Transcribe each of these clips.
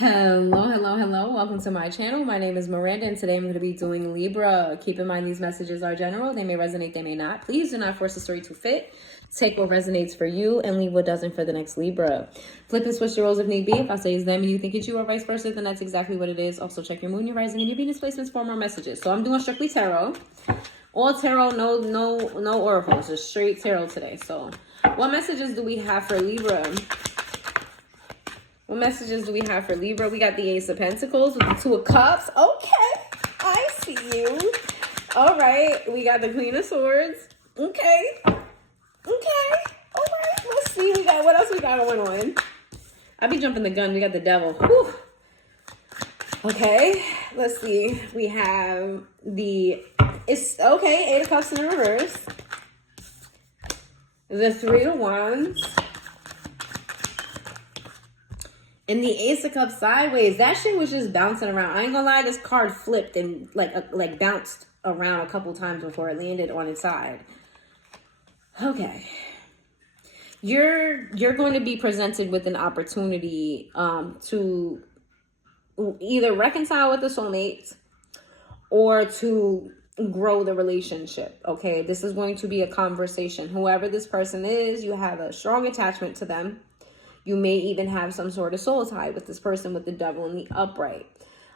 Hello. Welcome to my channel. My name is Miranda, and today I'm going to be doing Libra. Keep in mind these messages are general. They may resonate, they may not. Please do not force the story to fit. Take what resonates for you and leave what doesn't for the next Libra. Flip and switch the roles if need be. If I say it's them and you think it's you or vice versa, then that's exactly what it is. Also check your moon, your rising, and your Venus placements for more messages. So I'm doing strictly tarot. All tarot, no oracles, just straight tarot today. So what messages do we have for Libra? What messages do we have for Libra? We got the Ace of Pentacles with the Two of Cups. Okay, I see you. All right, we got the Queen of Swords. Okay. All right, let's see. What else we got going on? I be jumping the gun. We got the Devil. Whew. Okay, let's see. We have Eight of Cups in reverse. The Three of Wands. And the Ace of Cups sideways. That shit was just bouncing around. I ain't gonna lie, this card flipped and like bounced around a couple times before it landed on its side. Okay. You're going to be presented with an opportunity to either reconcile with the soulmate or to grow the relationship. Okay, this is going to be a conversation. Whoever this person is, you have a strong attachment to them. You may even have some sort of soul tie with this person with the Devil in the upright.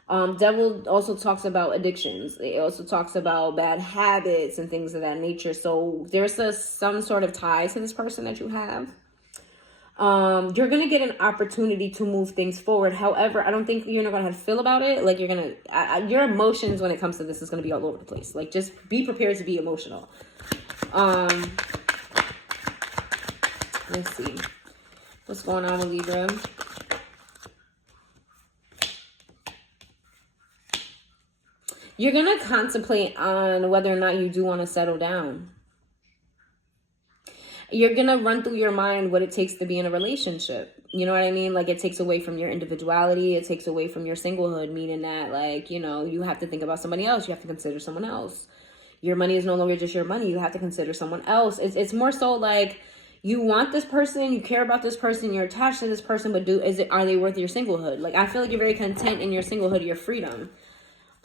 Devil also talks about addictions. It also talks about bad habits and things of that nature. So there's some sort of tie to this person that you have. You're going to get an opportunity to move things forward. However, I don't think you're not going to have to feel about it. Like you're going to, your emotions when it comes to this is going to be all over the place. Like just be prepared to be emotional. Let's see. What's going on with Libra? You're going to contemplate on whether or not you do want to settle down. You're going to run through your mind what it takes to be in a relationship. You know what I mean? Like it takes away from your individuality. It takes away from your singlehood, meaning that like, you know, you have to think about somebody else. You have to consider someone else. Your money is no longer just your money. You have to consider someone else. It's more so like, you want this person, you care about this person, you're attached to this person, but are they worth your singlehood? Like, I feel like you're very content in your singlehood, your freedom.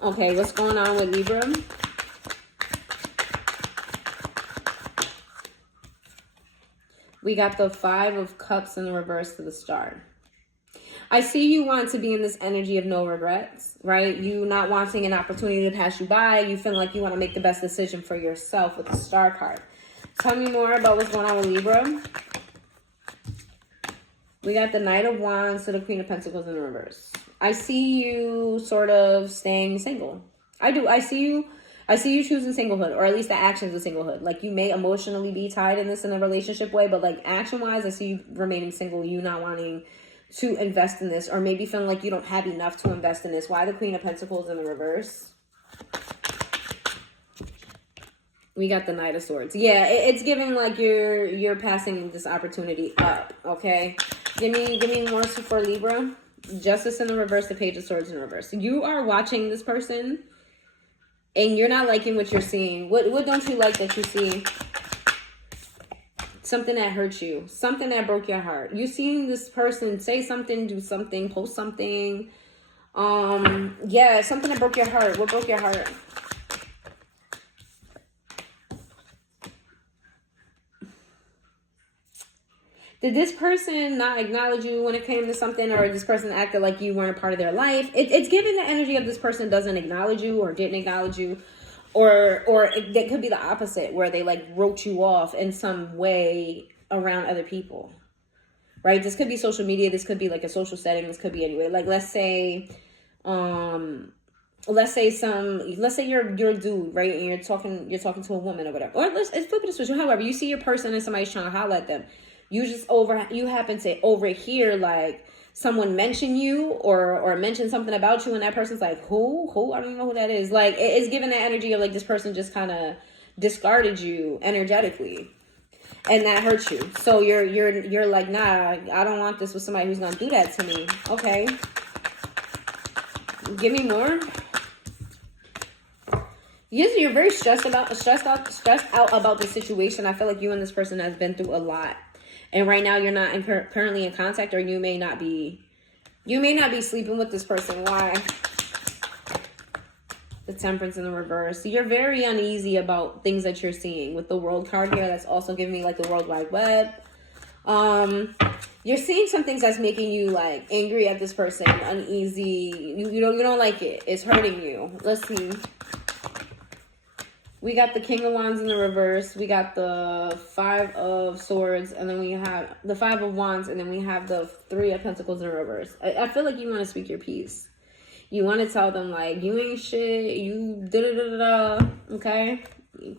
Okay, what's going on with Libra? We got the Five of Cups in the reverse to the Star. I see you want to be in this energy of no regrets, right? You not wanting an opportunity to pass you by. You feel like you want to make the best decision for yourself with the Star card. Tell me more about what's going on with Libra. We got the Knight of Wands to the Queen of Pentacles in the reverse. I see you sort of staying single. I do. I see you choosing singlehood, or at least the actions of singlehood. Like you may emotionally be tied in this in a relationship way, but like action-wise, I see you remaining single, you not wanting to invest in this, or maybe feeling like you don't have enough to invest in this. Why the Queen of Pentacles in the reverse? We got the Knight of Swords. Yeah, it's giving like you're passing this opportunity up, okay? Give me more for Libra. Justice in the reverse, the Page of Swords in reverse. You are watching this person and you're not liking what you're seeing. What don't you like that you see? Something that hurt you. Something that broke your heart. You seeing this person say something, do something, post something. Yeah, something that broke your heart. What broke your heart? Did this person not acknowledge you when it came to something, or this person acted like you weren't a part of their life? It's giving the energy of this person doesn't acknowledge you or didn't acknowledge you, or it could be the opposite where they like wrote you off in some way around other people, right? This could be social media. This could be like a social setting. This could be anyway. Like let's say you're a dude, right? And you're talking to a woman or whatever. Or let's flip it a switch. However, you see your person and somebody's trying to holler at them. You happen to overhear like someone mention you or mention something about you, and that person's like, who? I don't even know who that is. Like it's giving the energy of like this person just kind of discarded you energetically, and that hurts you. So you're like, nah, I don't want this with somebody who's gonna do that to me. Okay, give me more. You're very stressed out about the situation. I feel like you and this person has been through a lot. And right now you're not currently in contact, or you may not be You may not be sleeping with this person. Why? The Temperance in the reverse. So you're very uneasy about things that you're seeing. With the World card here, that's also giving me like the World Wide Web. You're seeing some things that's making you like angry at this person, uneasy. You don't like it. It's hurting you. Let's see. We got the King of Wands in the reverse. We got the Five of Swords, and then we have the Five of Wands, and then we have the Three of Pentacles in the reverse. I feel like you want to speak your piece. You want to tell them like, you ain't shit, you da-da-da-da-da, okay?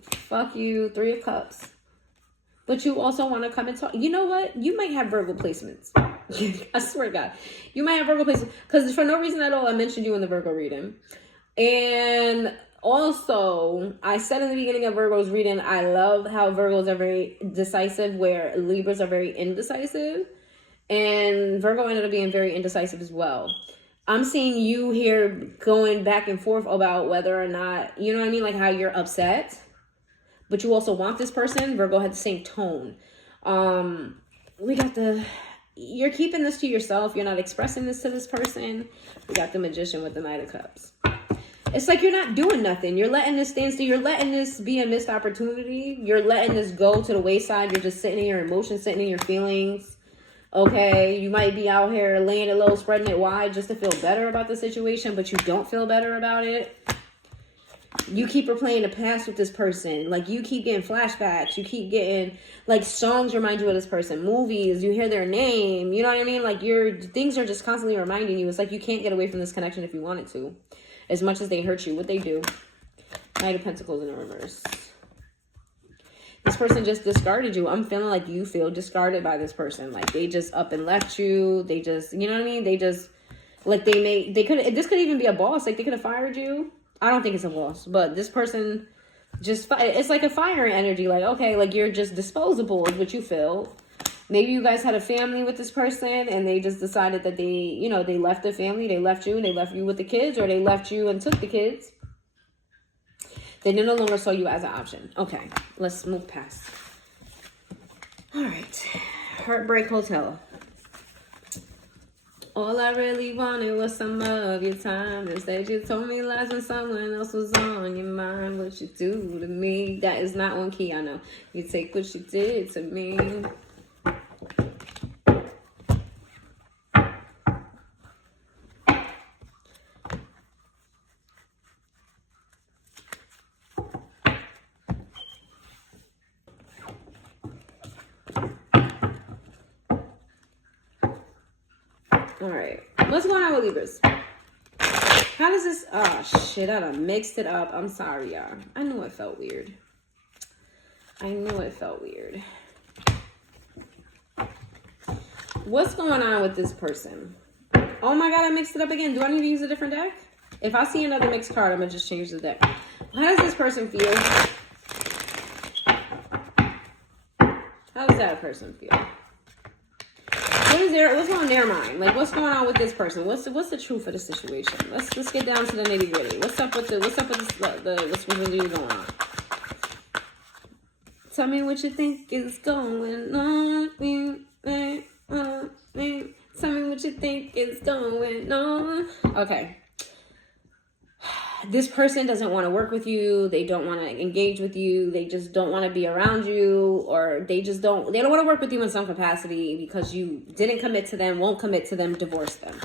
Fuck you, Three of Cups. But you also want to come and talk. You know what? You might have Virgo placements. I swear to God. You might have Virgo placements. Because for no reason at all, I mentioned you in the Virgo reading. And also, I said in the beginning of Virgo's reading, I love how Virgos are very decisive, where Libras are very indecisive. And Virgo ended up being very indecisive as well. I'm seeing you here going back and forth about whether or not, you know what I mean? Like how you're upset. But you also want this person. Virgo had the same tone. We got you're keeping this to yourself. You're not expressing this to this person. We got the Magician with the Knight of Cups. It's like you're not doing nothing. You're letting this stand still. You're letting this be a missed opportunity. You're letting this go to the wayside. You're just sitting in your emotions, sitting in your feelings. Okay, you might be out here laying it low, spreading it wide just to feel better about the situation, but you don't feel better about it. You keep replaying the past with this person. Like, you keep getting flashbacks. You keep getting, like, songs remind you of this person. Movies, you hear their name. You know what I mean? Like, things are just constantly reminding you. It's like you can't get away from this connection if you wanted to. As much as they hurt you, what they do. Knight of Pentacles in the reverse. This person just discarded you. I'm feeling like you feel discarded by this person. Like, they just up and left you. They just, you know what I mean? They just, like, this could even be a boss. Like, they could have fired you. I don't think it's a boss, but this person just, it's like a fire energy. Like, okay, like, you're just disposable is what you feel. Maybe you guys had a family with this person and they just decided that they left the family. They left you and they left you with the kids, or they left you and took the kids. They no longer saw you as an option. Okay, let's move past. All right. Heartbreak Hotel. All I really wanted was some of your time. Instead, you told me lies when someone else was on your mind. What you do to me. That is not on key, I know. You take what you did to me. All right, what's going on with Libras? How does this, oh shit, I done mixed it up. I'm sorry, y'all. I knew it felt weird. What's going on with this person? Oh my God, I mixed it up again. Do I need to use a different deck? If I see another mixed card, I'm gonna just change the deck. How does this person feel? How does that person feel? What's on their mind? Like, what's going on with this person? What's the truth of the situation? Let's get down to the nitty gritty. What's really going on? Tell me what you think is going on. Tell me what you think is going on. Okay. This person doesn't want to work with you. They don't want to engage with you. They just don't want to be around you, or they don't want to work with you in some capacity because you didn't commit to them, won't commit to them, divorce them.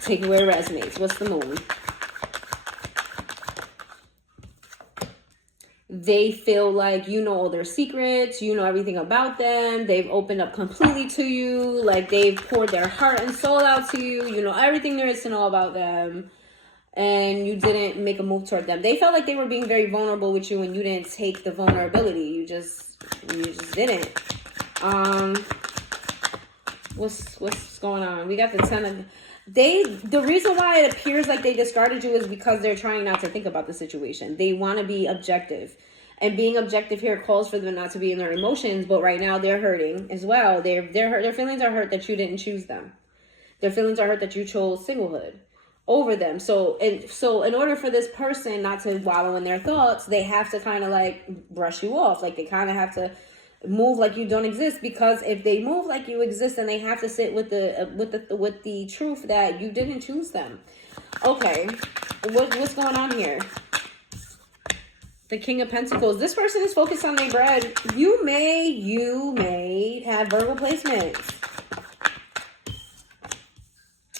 Take away resonates. What's the moon? They feel like you know all their secrets. You know everything about them. They've opened up completely to you. Like, they've poured their heart and soul out to you. You know everything there is to know about them. And you didn't make a move toward them. They felt like they were being very vulnerable with you, and you didn't take the vulnerability. You just didn't. What's going on? We got the 10 of... The reason why it appears like they discarded you is because they're trying not to think about the situation. They want to be objective. And being objective here calls for them not to be in their emotions, but right now they're hurting as well. They're hurt. Their feelings are hurt that you didn't choose them. Their feelings are hurt that you chose singlehood over them. So in order for this person not to wallow in their thoughts, they have to kind of like brush you off. Like, they kind of have to move like you don't exist, because if they move like you exist, then they have to sit with the truth that you didn't choose them. Okay, what's going on here? The King of Pentacles. This person is focused on their bread. You may have Virgo placements.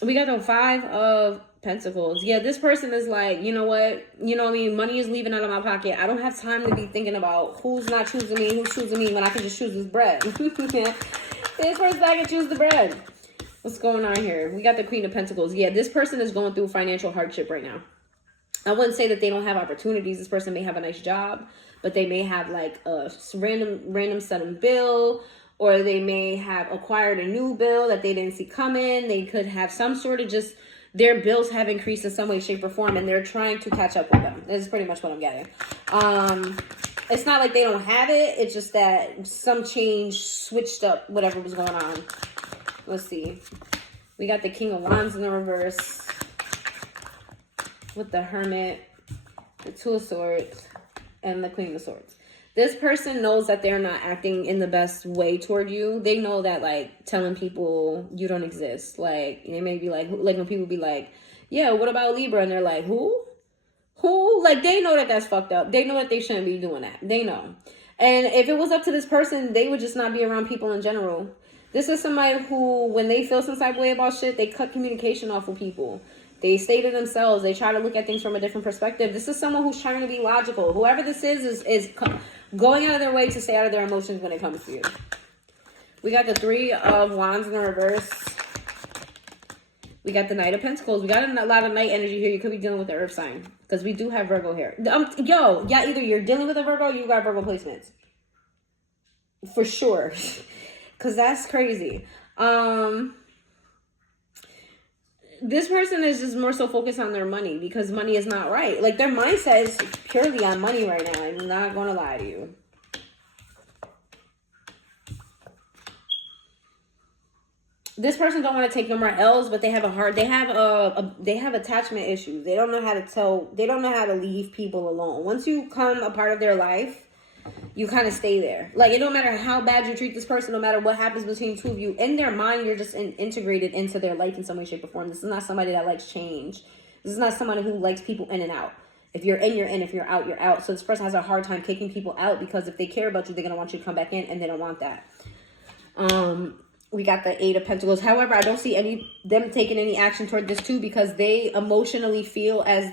We got the 5 of Pentacles. Yeah, this person is like, you know what? You know what I mean? Money is leaving out of my pocket. I don't have time to be thinking about who's not choosing me, who's choosing me, when I can just choose this bread. This person, I can choose the bread. What's going on here? We got the Queen of Pentacles. Yeah, this person is going through financial hardship right now. I wouldn't say that they don't have opportunities. This person may have a nice job, but they may have like a random sudden bill, or they may have acquired a new bill that they didn't see coming. They could have some sort of just, their bills have increased in some way, shape, or form, and they're trying to catch up with them. This is pretty much what I'm getting. It's not like they don't have it. It's just that some change switched up whatever was going on. Let's see. We got the King of Wands in the reverse with the Hermit, the Two of Swords, and the Queen of Swords. This person knows that they're not acting in the best way toward you. They know that, like, telling people you don't exist. Like, they may be like when people be like, yeah, what about Libra? And they're like, who? Who? Like, they know that that's fucked up. They know that they shouldn't be doing that. They know. And if it was up to this person, they would just not be around people in general. This is somebody who, when they feel some type of way about shit, they cut communication off with people. They stay to themselves. They try to look at things from a different perspective. This is someone who's trying to be logical. Whoever this is going out of their way to stay out of their emotions when it comes to you. We got the 3 of Wands in the reverse. We got the Knight of Pentacles. We got a lot of night energy here. You could be dealing with the earth sign, because we do have Virgo here. Yeah, either you're dealing with a Virgo or you got Virgo placements. For sure. Because that's crazy. This person is just more so focused on their money, because money is not right. Like, their mindset is purely on money right now. I'm not going to lie to you. This person don't want to take no more L's, but they have they have attachment issues. They don't know how to leave people alone. Once you become a part of their life, you kind of stay there. Like, it don't matter how bad you treat this person, no matter what happens between two of you, in their mind, you're just integrated into their life in some way, shape, or form. This is not somebody that likes change. This is not somebody who likes people in and out. If you're in, you're in. If you're out, you're out. So this person has a hard time kicking people out, because if they care about you, they're going to want you to come back in, and they don't want that. We got the 8 of Pentacles. However, I don't see them taking any action toward this too, because they emotionally feel as,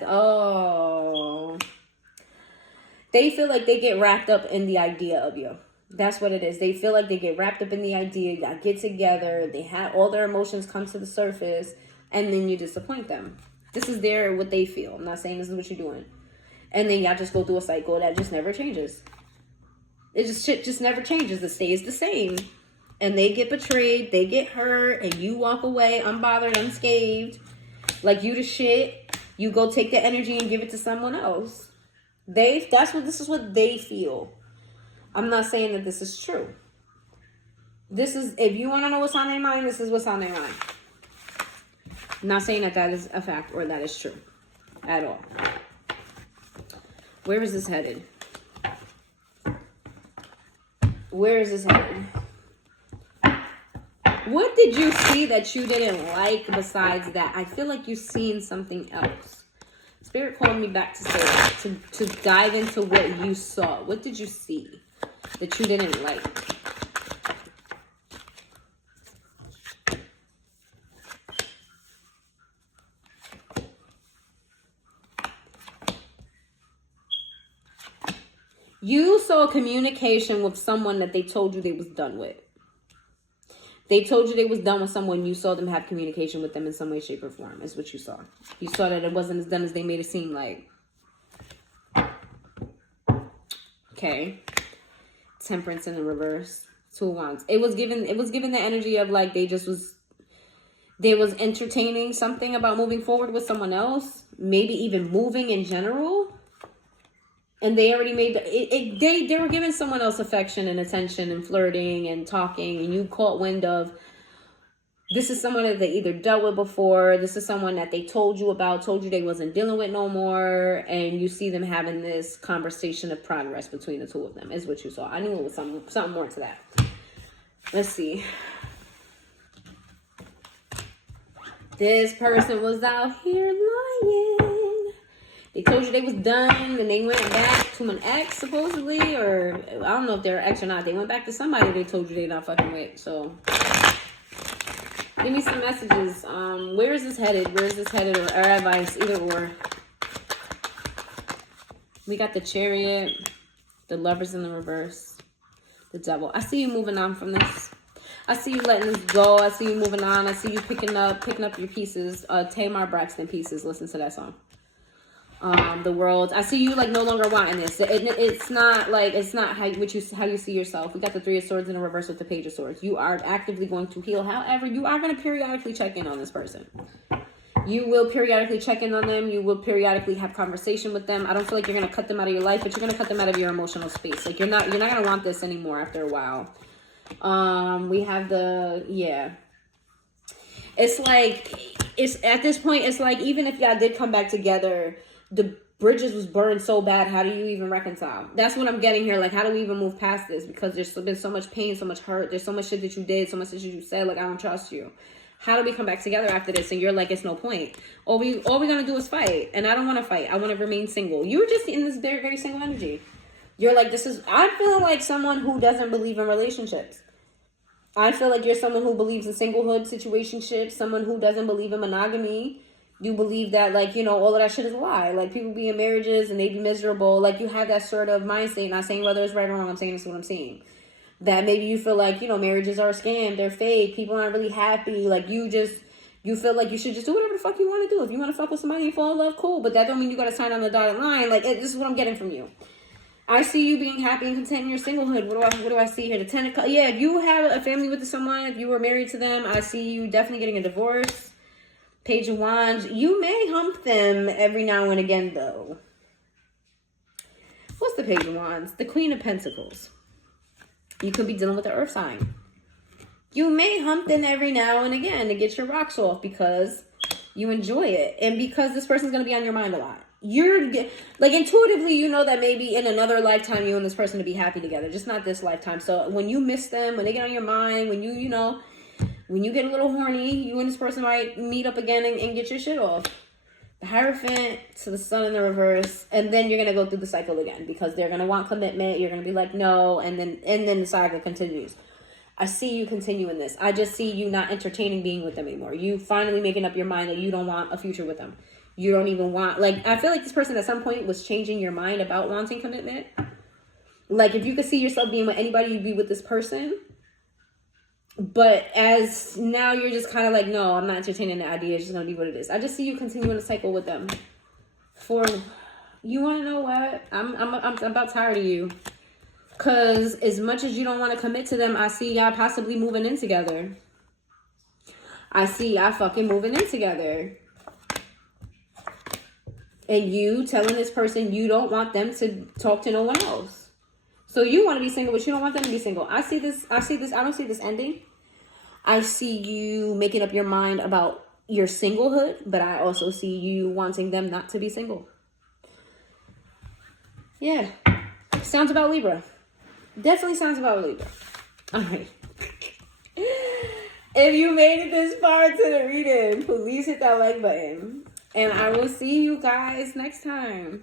they feel like they get wrapped up in the idea of you. That's what it is. They feel like they get wrapped up in the idea. Y'all get together. They have all their emotions come to the surface, and then you disappoint them. This is what they feel. I'm not saying this is what you're doing. And then y'all just go through a cycle that just never changes. Shit just never changes. It stays the same. And they get betrayed. They get hurt. And you walk away unbothered, unscathed. Like you the shit. You go take the energy and give it to someone else. This is what they feel. I'm not saying that this is true. If you want to know what's on their mind, this is what's on their mind. I'm not saying that is a fact or that is true at all. Where is this headed? Where is this headed? What did you see that you didn't like besides that? I feel like you've seen something else. Spirit called me back to say that, to dive into what you saw. What did you see that you didn't like? You saw communication with someone that they told you they was done with. They told you they was done with someone. You saw them have communication with them in some way, shape, or form. Is what you saw. You saw that it wasn't as done as they made it seem like. Okay. Temperance in the reverse. 2 of Wands. It was given the energy of like they was entertaining something about moving forward with someone else. Maybe even moving in general. And they already made they were giving someone else affection and attention and flirting and talking, and you caught wind of This is someone that they either dealt with before. This is someone that they told you about, told you they wasn't dealing with no more. And you see them having this conversation of progress between the two of them, is what you saw. I knew it was something more to that. Let's see. This person was out here lying. They told you they was done, and they went back to an ex, supposedly. Or, I don't know if they're ex or not. They went back to somebody they told you they not fucking with, so... Give me some messages. Where is this headed? Where is this headed? Or advice, either or. We got the Chariot, the Lovers in the reverse, the Devil. I see you moving on from this. I see you letting this go. I see you moving on. I see you picking up your pieces. Tamar Braxton pieces. Listen to that song. The World. I see you like no longer wanting this. It's not how you see yourself. We got the Three of Swords in the reverse with the Page of Swords. You are actively going to heal. However, you are going to periodically check in on this person. You will periodically check in on them. You will periodically have conversation with them. I don't feel like you're going to cut them out of your life, but you're going to cut them out of your emotional space. Like you're not going to want this anymore after a while. We have it's like, it's at this point, it's like, even if y'all did come back together, the bridges was burned so bad, how do you even reconcile? That's what I'm getting here. Like, how do we even move past this? Because there's been so much pain, so much hurt. There's so much shit that you did, so much shit you said, like, I don't trust you. How do we come back together after this? And you're like, it's no point. All we're going to do is fight. And I don't want to fight. I want to remain single. You're just in this very, very single energy. You're like, I feel like someone who doesn't believe in relationships. I feel like you're someone who believes in singlehood, situationships, someone who doesn't believe in monogamy. You believe that, like, you know, all of that shit is a lie. Like, people be in marriages and they be miserable. Like, you have that sort of mindset. Not saying whether it's right or wrong. I'm saying this is what I'm saying. That maybe you feel like, you know, marriages are a scam. They're fake. People aren't really happy. Like, you feel like you should just do whatever the fuck you want to do. If you want to fuck with somebody and fall in love, cool. But that don't mean you got to sign on the dotted line. Like, this is what I'm getting from you. I see you being happy and content in your singlehood. What do I see here? The Ten of Cups. Yeah, if you have a family with someone, if you were married to them, I see you definitely getting a divorce. Page of Wands. You may hump them every now and again, though. What's the Page of Wands? The Queen of Pentacles. You could be dealing with the Earth sign. You may hump them every now and again to get your rocks off because you enjoy it. And because this person's going to be on your mind a lot. You're, like, intuitively, you know that maybe in another lifetime, you and this person to be happy together. Just not this lifetime. So when you miss them, when they get on your mind, when you know... When you get a little horny, you and this person might meet up again and get your shit off. The Hierophant to the Sun in the reverse. And then you're going to go through the cycle again. Because they're going to want commitment. You're going to be like, no. And then the saga continues. I see you continuing this. I just see you not entertaining being with them anymore. You finally making up your mind that you don't want a future with them. You don't even want... Like, I feel like this person at some point was changing your mind about wanting commitment. Like, if you could see yourself being with anybody, you'd be with this person. But as now you're just kind of like, no, I'm not entertaining the idea. It's just going to be what it is. I just see you continuing the cycle with them. You want to know what? I'm about tired of you. Because as much as you don't want to commit to them, I see y'all possibly moving in together. I see y'all fucking moving in together. And you telling this person you don't want them to talk to no one else. So you want to be single, but you don't want them to be single. I see this. I don't see this ending. I see you making up your mind about your singlehood, but I also see you wanting them not to be single. Yeah. Sounds about Libra. Definitely sounds about Libra. All right. If you made it this far to the reading, please hit that like button. And I will see you guys next time.